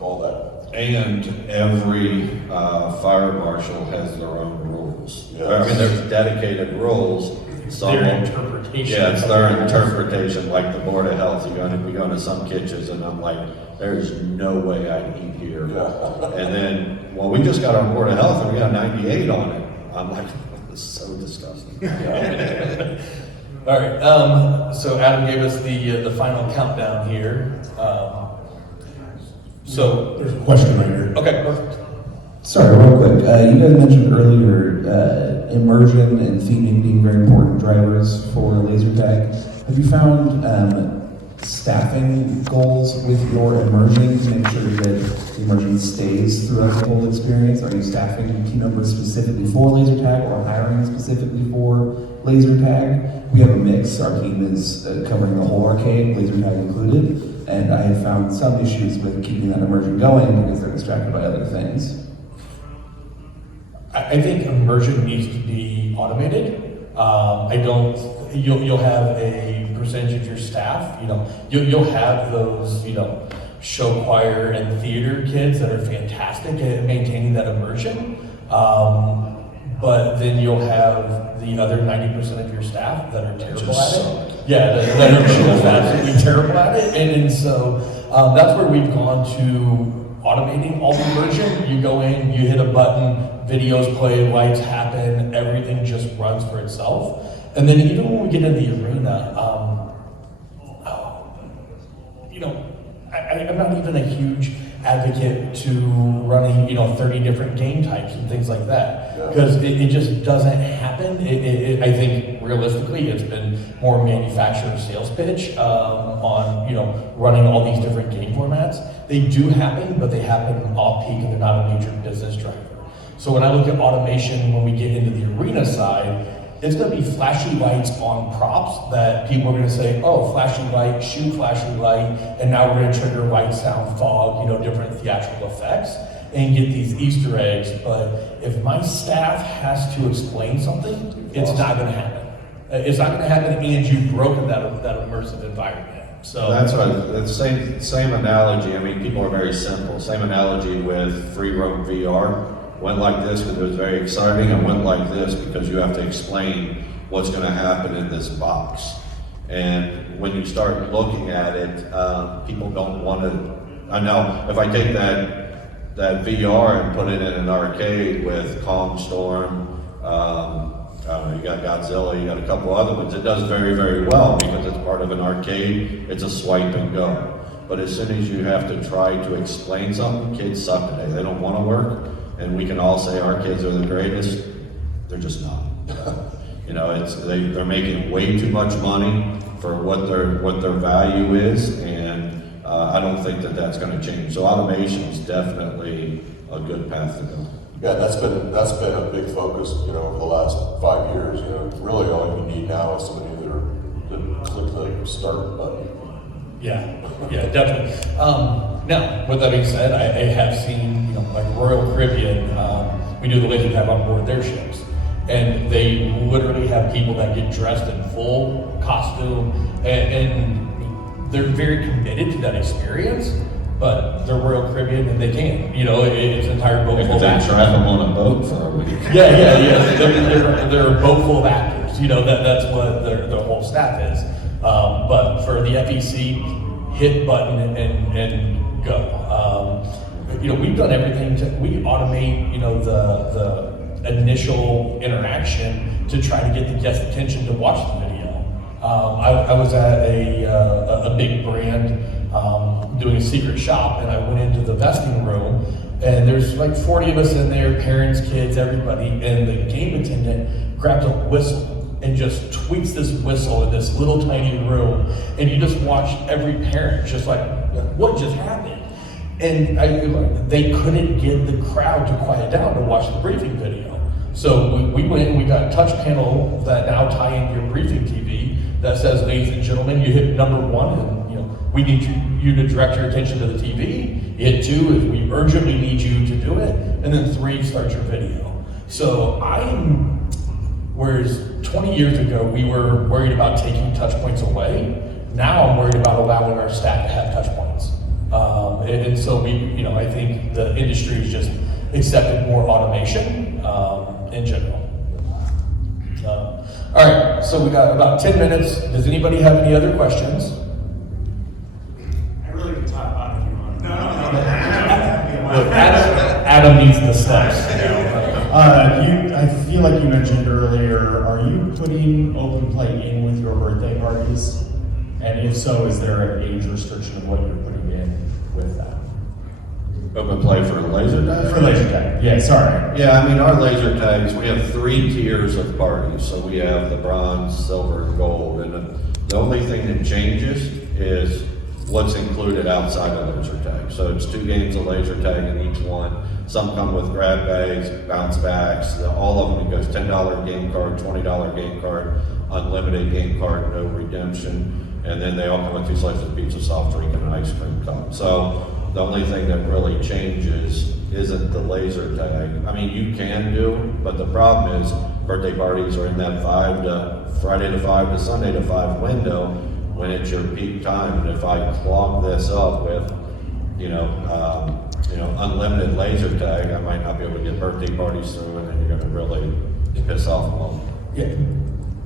all that. And every fire marshal has their own rules. Yes. I mean, there's dedicated rules. Their interpretation. Yeah, it's their interpretation. Like the Board of Health, we go into some kitchens, and I'm like, there's no way I'd eat here. Yeah. And then, we just got our Board of Health, and we got 98 on it. I'm like, this is so disgusting. All right. So Adam gave us the final countdown here. So there's a question right here. Okay, perfect. Sorry, real quick. You guys mentioned earlier immersion and theming being very important drivers for laser tag. Have you found staffing goals with your immersion to make sure that the immersion stays throughout the whole experience? Are you staffing team members specifically for laser tag or hiring specifically for laser tag? We have a mix. Our team is covering the whole arcade, laser tag included, and I have found some issues with keeping that immersion going because they're distracted by other things. I think immersion needs to be automated. You'll have a percentage of your staff, you'll have those, show choir and theater kids that are fantastic at maintaining that immersion. But then you'll have the other 90% of your staff that are terrible at it. Yeah, that are just absolutely terrible at it. And so that's where we've gone to automating all the immersion. You go in, you hit a button, videos play, lights happen, everything just runs for itself. And then even when we get into the arena, I'm not even a huge advocate to running, 30 different game types and things like that, because it just doesn't happen. I think realistically, it's been more manufacturer sales pitch on, running all these different game formats. They do happen, but they happen off peak and they're not a major business driver. So when I look at automation, when we get into the arena side, it's going to be flashy lights on props that people are going to say, oh, flashy light, shoot flashy light, and now we're going to trigger light, sound, fog, different theatrical effects and get these Easter eggs. But if my staff has to explain something, it's not going to happen. It's not going to happen, and you've broken that immersive environment. So that's right. The same analogy. I mean, people are very simple. Same analogy with free roam VR. Went like this because it was very exciting, and went like this because you have to explain what's going to happen in this box. And when you start looking at it, people don't want to. I know if I take that VR and put it in an arcade with Calm Storm, you got Godzilla, you got a couple other ones. It does very, very well because it's part of an arcade. It's a swipe and go. But as soon as you have to try to explain something, kids suck today. They don't want to work. And we can all say our kids are the greatest. They're just not. They're making way too much money for what their value is, and I don't think that's going to change. So automation is definitely a good path to go. Yeah, that's been a big focus, over the last 5 years. Really all you need now is somebody to click the start button. Yeah, definitely. Now, with that being said, I have seen, like Royal Caribbean, we do the laser tag on board their ships. And they literally have people that get dressed in full costume, and they're very committed to that experience, but they're Royal Caribbean and they can. It's an entire boat full of actors. Drive them on a boat for a week. Yeah. They're a boat full of actors. That's what their whole staff is. But for the FEC, hit button and go. We've done everything we automate, the initial interaction to try to get the guest attention to watch the video. I was at a big brand doing a secret shop, and I went into the vesting room, and there's like 40 of us in there, parents, kids, everybody, and the game attendant grabbed a whistle and just tweaks this whistle in this little tiny room, and you just watch every parent just like, what just happened? And they couldn't get the crowd to quiet down to watch the briefing video. So we went and we got a touch panel that now tie into your briefing TV that says, ladies and gentlemen, you hit number 1 and we need you to direct your attention to the TV. You hit 2 is we urgently need you to do it. And then 3, start your video. So whereas 20 years ago, we were worried about taking touch points away. Now I'm worried about allowing our staff to have touch points. And so I think the industry has just accepted more automation in general. All right, so we got about 10 minutes. Does anybody have any other questions? I really can talk about it if you want. No. Adam needs the steps. I feel like you mentioned earlier, are you putting open play in with your birthday parties? And if so, is there an age restriction of what you're putting in with that? Open play for laser tag? For laser tag, yeah, sorry. Yeah, I mean, our laser tags, we have 3 tiers of parties. So we have the bronze, silver, and gold. And the only thing that changes is what's included outside of laser tag. So it's 2 games of laser tag in each one. Some come with grab bags, bounce backs, all of them. It goes $10 game card, $20 game card, unlimited game card, no redemption. And then they all come with 2 slices of pizza, soft drink, and an ice cream cup. So the only thing that really changes isn't the laser tag. I mean, you can do, but the problem is birthday parties are in that Friday to 5 to Sunday to 5 window when it's your peak time. And if I clog this up with, unlimited laser tag, I might not be able to get birthday parties through, and then you're gonna really piss off them. Yeah.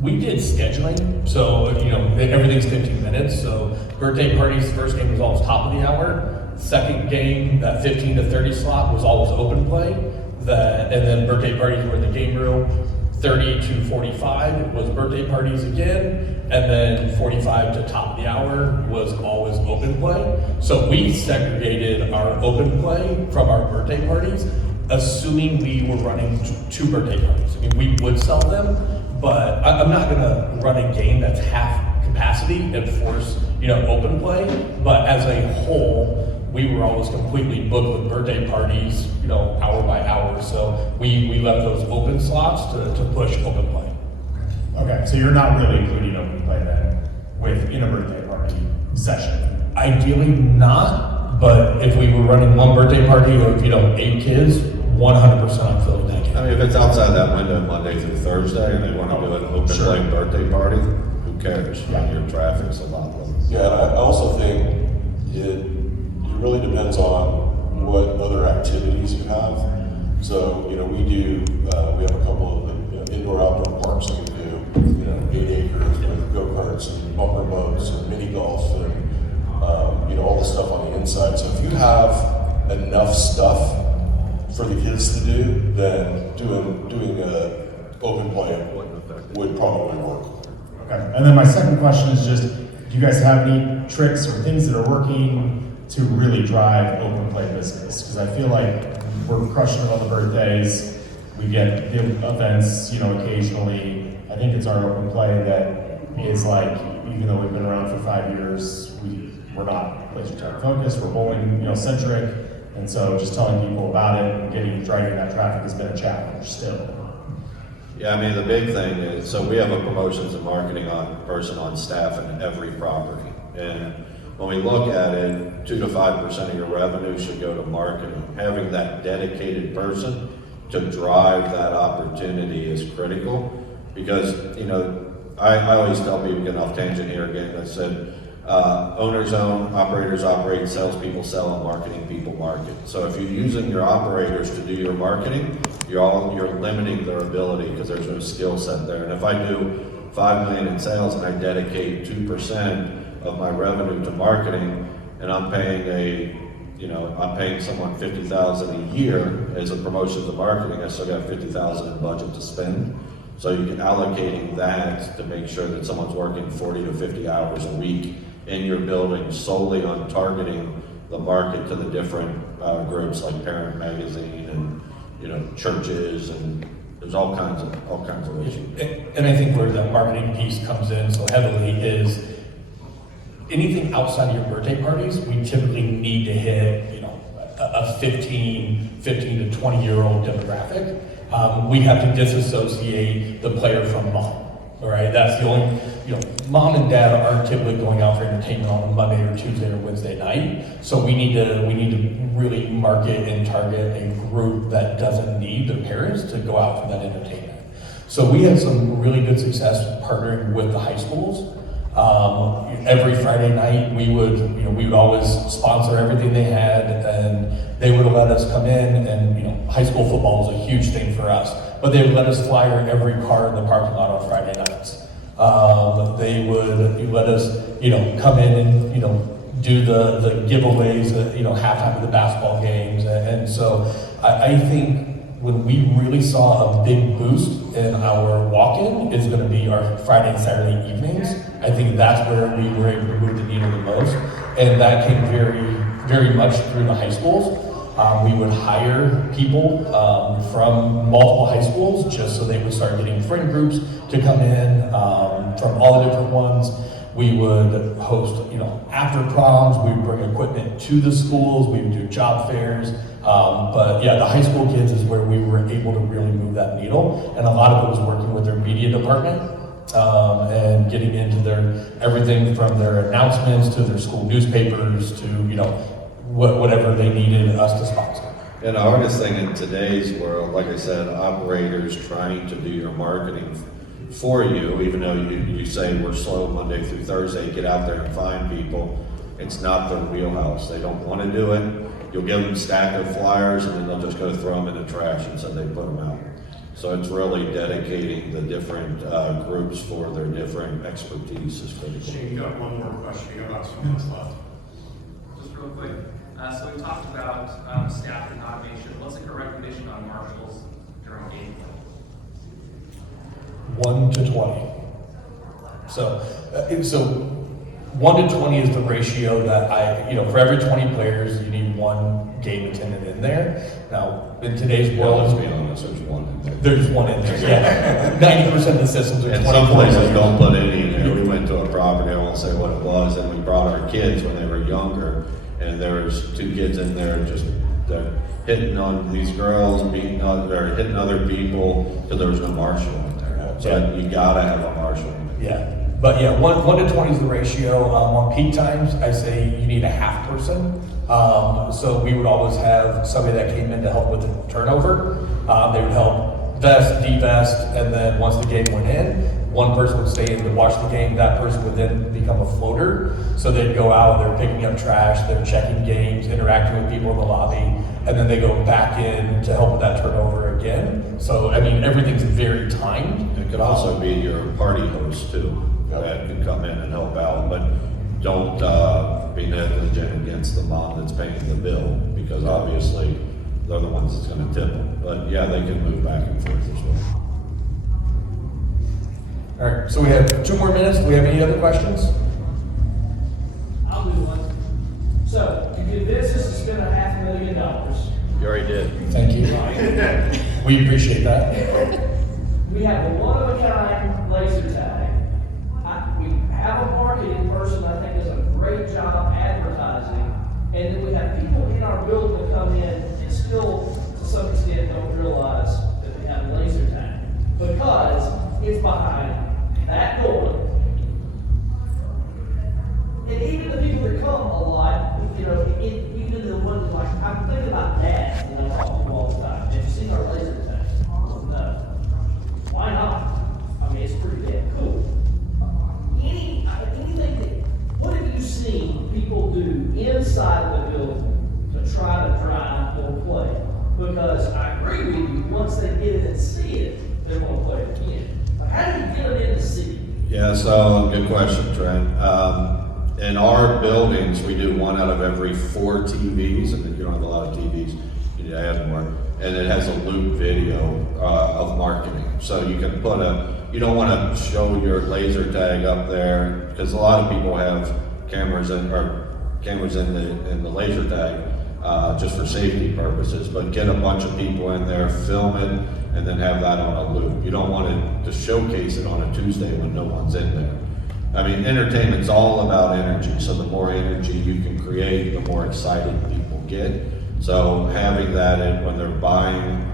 We did scheduling, so everything's 15 minutes. So birthday parties, first game was always top of the hour. Second game, that 15 to 30 slot was always open play. And then birthday parties were in the game room. 30 to 45 was birthday parties again. And then 45 to top of the hour was always open play. So we segregated our open play from our birthday parties, assuming we were running 2 birthday parties. I mean, we would sell them, but I'm not gonna run a game that's half capacity and force, open play. But as a whole, we were always completely booked with birthday parties, hour by hour. So we left those open slots to push open play. Okay, so you're not really including open play then within a birthday party session? Ideally not, but if we were running 1 birthday party of 8 kids, 100% I'm filling that game. I mean, if it's outside that window Monday through Thursday and they want to do an open play birthday party, who cares? Yeah. Your traffic's a lot lower. Yeah, and I also think it really depends on what other activities you have. So, we have a couple of indoor-outdoor parks that we do, 8 acres with go-karts and bumper boats and mini golf and, all the stuff on the inside. So if you have enough stuff for the kids to do, then doing a open play would probably work. Okay, and then my second question is just, do you guys have any tricks or things that are working to really drive open play business? Because I feel like we're crushing it on the birthdays. We get the events, occasionally. I think it's our open play that is like, even though we've been around for 5 years, we're not laser tag focused, we're bowling, centric. And so just telling people about it and driving that traffic has been a challenge still. Yeah, I mean, the big thing is, so we have a promotions and marketing person on staff in every property. And when we look at it, 2 to 5% of your revenue should go to marketing. Having that dedicated person to drive that opportunity is critical because, I always tell people, getting off tangent here again, I said, owners own, operators operate, salespeople sell, and marketing people market. So if you're using your operators to do your marketing, you're limiting their ability because there's no skill set there. And if I do $5 million in sales and I dedicate 2% of my revenue to marketing, and I'm paying someone $50,000 a year as a promotion to marketing, I still got $50,000 in budget to spend. So you're allocating that to make sure that someone's working 40 to 50 hours a week in your building solely on targeting the market to the different groups like Parent Magazine and churches, and there's all kinds of issues. And I think where the marketing piece comes in so heavily is anything outside of your birthday parties, we typically need to hit a 15 to 20-year-old demographic. We have to disassociate the player from mom. All right, that's the only, mom and dad aren't typically going out for entertainment on a Monday or Tuesday or Wednesday night. So we need to really market and target a group that doesn't need their parents to go out for that entertainment. So we had some really good success partnering with the high schools. Every Friday night we would always sponsor everything they had, and they would let us come in, and high school football was a huge thing for us. But they would let us flyer every car in the parking lot on Friday nights. They would let us, come in and, do the giveaways at, halftime of the basketball games. And so I think when we really saw a big boost in our walk-in is going to be our Friday and Saturday evenings. I think that's where we were able to move the needle the most. And that came very, very much through the high schools. We would hire people from multiple high schools just so they would start getting friend groups to come in from all the different ones. We would host, after proms, we would bring equipment to the schools, we would do job fairs. But yeah, the high school kids is where we were able to really move that needle. And a lot of it was working with their media department and getting into everything from their announcements to their school newspapers to, whatever they needed us to sponsor. And the hardest thing in today's world, like I said, operators trying to do your marketing for you, even though you say we're slow Monday through Thursday, get out there and find people. It's not their wheelhouse. They don't want to do it. You'll give them a stack of flyers and then they'll just go throw them in the trash and so they put them out. So it's really dedicating the different groups for their different expertise is critical. Shane, you got one more question. You got about 2 minutes left. Just real quick. So we talked about staff and automation. What's like a recommendation on marshals during gameplay? 1 to 20. So 1 to 20 is the ratio that for every 20 players, you need one game attendant in there. Now, in today's world, let's be honest, there's one in there. There's one in there, yeah. 90% of the systems are 20. And some places don't put any in there. We went to a property, I won't say what it was, and we brought our kids when they were younger, and there was 2 kids in there just hitting on these girls, hitting other people, because there was no marshal in there. So you gotta have a marshal in there. Yeah. But yeah, 1 to 20 is the ratio. On peak times, I say you need a half person. So we would always have somebody that came in to help with the turnover. They would help vest, de-vest, and then once the game went in, one person would stay in to watch the game. That person would then become a floater. So they'd go out, they're picking up trash, they're checking games, interacting with people in the lobby, and then they go back in to help with that turnover again. So, everything's very timed. It could also be your party host too. That can come in and help out, but don't be negligent against the mom that's paying the bill, because obviously they're the ones that's going to tip them. But yeah, they can move back and forth as well. All right, so we have 2 more minutes. Do we have any other questions? I'll do one. So, you did this to spend $500,000. You already did. Thank you. We appreciate that. We have a one-of-a-kind laser tag. We have a marketing person I think does a great job advertising, and then we have people in our building that come in and still, to some extent, don't realize that they have a laser tag because it's behind that door. And even the people that come a lot, even the ones like, I'm thinking about that, I talk to all the time. Have you seen our laser tag? No. Why not? It's pretty damn cool. What have you seen people do inside of the building to try to drive more play? Because I agree with you, once they get it and see it, they're going to play it again. But how do you get them in to see it? Yeah, so good question, Trent. In our buildings, we do 1 out of every 4 TVs, and you don't have a lot of TVs, you need to add more. And it has a loop video of marketing. So you can put you don't want to show your laser tag up there, because a lot of people have cameras in the laser tag just for safety purposes, but get a bunch of people in there, film it, and then have that on a loop. You don't want to showcase it on a Tuesday when no one's in there. Entertainment's all about energy, so the more energy you can create, the more excited people get. So having that when they're buying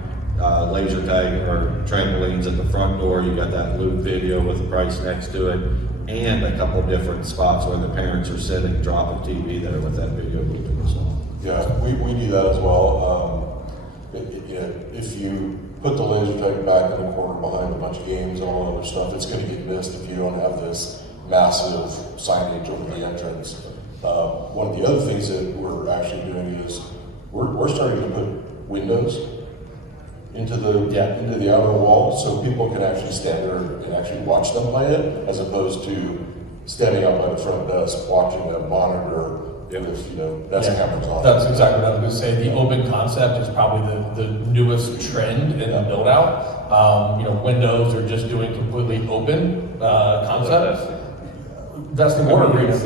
laser tag or trampolines at the front door, you got that loop video with the price next to it, and a couple different spots where the parents are sitting, drop a TV there with that video looping as well. Yeah, we do that as well. If you put the laser tag back in the corner behind a bunch of games and all that other stuff, it's going to get missed if you don't have this massive signage over the entrance. One of the other things that we're actually doing is we're starting to put windows into the outer wall, so people can actually stand there and actually watch them play it, as opposed to standing up by the front desk watching a monitor. That's cameras on. That's exactly what I was going to say. The open concept is probably the newest trend in the build out. Windows are just doing completely open concept. That's the water arena.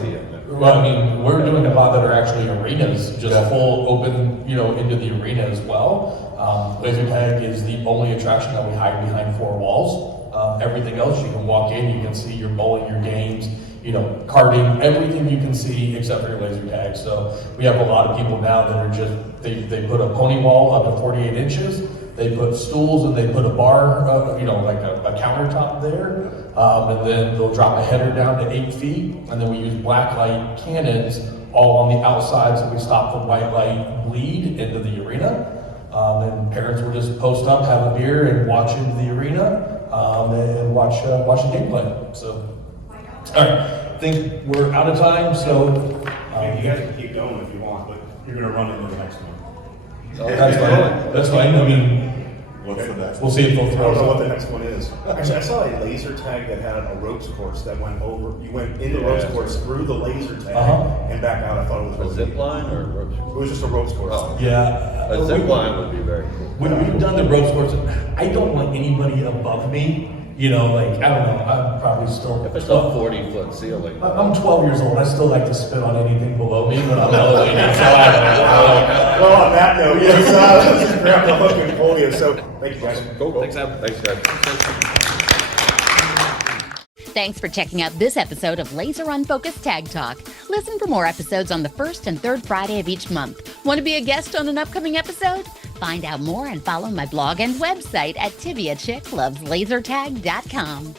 Well, I mean, we're doing a lot that are actually arenas, just full open, into the arena as well. Laser tag is the only attraction that we hide behind four walls. Everything else, you can walk in, you can see your bowling, your games, karting, everything you can see except for your laser tag. So we have a lot of people now that are just, they put a pony wall up to 48 inches. They put stools and they put a bar, like a countertop there. And then they'll drop a header down to 8 feet. And then we use black light cannons all on the outside so we stop the white light bleed into the arena. And parents will just post up, have a beer, and watch into the arena and watch the gameplay. So, all right, I think we're out of time. So, you guys can keep going if you want, but you're going to run into the next one. That's fine. That's fine. I mean, What's the next we'll see if they'll I throw don't know us what up. the next one is. Actually, I saw a laser tag that had a ropes course that went over. You went in the ropes course through the laser tag and back out. I thought it was A really zip neat. line or ropes? It was just a ropes course. Yeah. A zip line would be very cool. When we've done the ropes course, I don't want anybody above me. I don't know. I'm probably still. If it's a 40-foot ceiling. I'm 12 years old. I still like to spit on anything below me when I'm elevated. So I don't know. Well, on that note, let's just grab the hook and pull you. So, thank you guys. Cool. Thanks, guys. Thanks for checking out this episode of Laser Unfocused Tag Talk. Listen for more episodes on the first and third Friday of each month. Want to be a guest on an upcoming episode? Find out more and follow my blog and website at TiviaChickLovesLaserTag.com.